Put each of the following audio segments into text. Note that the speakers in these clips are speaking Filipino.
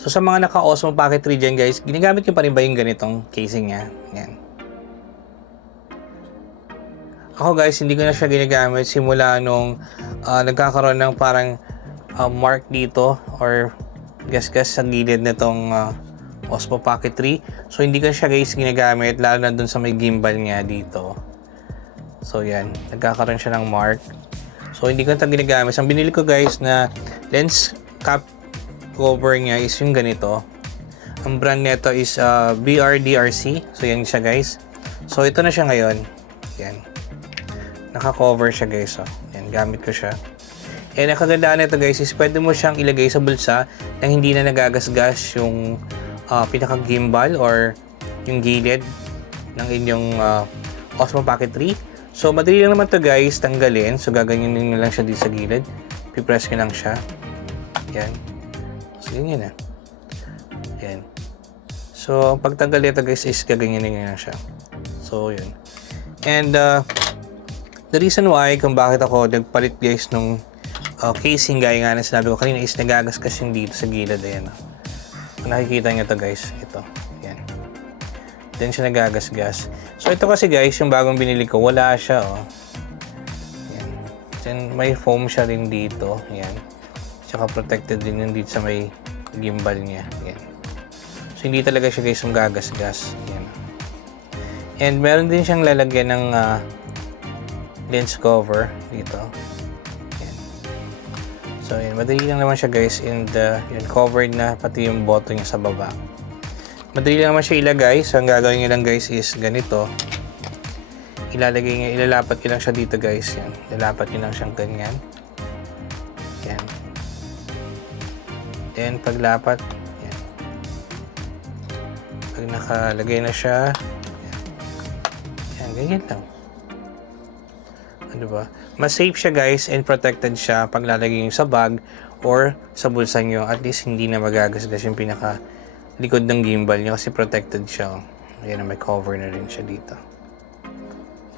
So sa mga naka-Osmo Pocket 3 dyan guys, ginagamit nyo pa rin ba yung ganitong casing niya? Yan. Ako guys, hindi ko na siya ginagamit simula nung nagkakaroon ng parang mark dito or gas-gas sa gilid nitong Osmo Pocket 3. So hindi ko siya guys ginagamit, lalo na dun sa may gimbal niya dito. So yan, nagkakaroon siya ng mark. So hindi ko ito ginagamit. Ang binili ko guys na lens cap cover niya is yung ganito. Ang brand nito is BRDRC. So yan siya guys. So ito na siya ngayon. Yan. Naka-cover siya guys. So, yan, gamit ko siya. And ang kagandaan nito guys is pwede mo siyang ilagay sa bulsa nang hindi na nagagasgas yung pinaka-gimbal or yung gilid ng inyong Osmo Pocket 3. So madali lang naman to guys tanggalin. So gaganyanin nyo lang siya dito sa gilid. Pipress nyo lang siya. Yan. So ganyan na. Yan. So pagtanggal nito guys is gaganyanin nyo lang siya. So yun. And the reason why kung bakit ako nagpalit guys nung casing gaya nga na sinabi ko kanina is nagagasgas yung dito sa gilid. Ayan. Kung nakikita nyo to guys, ito. Yan. Then siya nagagasgas. So ito kasi guys, yung bagong binili ko, wala siya oh. Yan. Then may foam siya rin dito. Yan. Tsaka protected din yung dito sa may gimbal niya. Yan. So hindi talaga siya guys yung gagasgas. Yan. And meron din siyang lalagyan ng lens cover dito. Yan. So yan, madali lang naman siya guys, and yan, covered na pati yung bottom niya sa baba. Madali lang naman siya ilagay. So ang gagawin niyo lang guys is ganito. Ilalapat niyo lang siya dito guys. Yan. Ilalapat niyo lang siyang ganyan. Yan. Then paglapat, yan. Pag nakalagay na siya, yan, ganyan lang. Ano ba? Mas safe siya guys and protected siya pag lalagay niyo sa bag or sa bulsa niyo. At least hindi na magagasgas yung pinaka likod ng gimbal niyo kasi protected siya. Ayan, may cover na rin siya dito.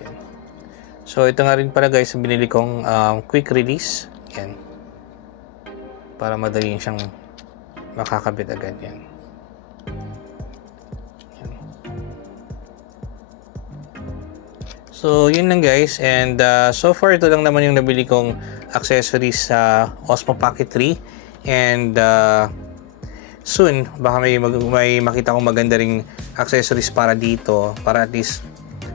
Ayan. So ito nga rin pala guys, binili kong quick release. Ayan. Para madali siyang makakabit agad yan. Ayan. So yun lang guys, and so far ito lang naman yung nabili kong accessories sa Osmo Pocket 3. And soon, baka may makita kong maganda ring accessories para dito, para at least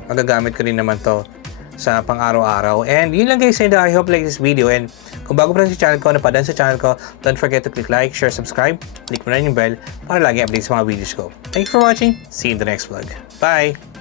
magagamit ko rin naman to sa pang-araw-araw. And yun lang guys, and I hope like this video. And kung bago pa rin sa channel ko, napadaan sa channel ko, don't forget to click like, share, subscribe, click mo na yung bell para lagi update sa mga videos ko. Thank you for watching. See you in the next vlog. Bye!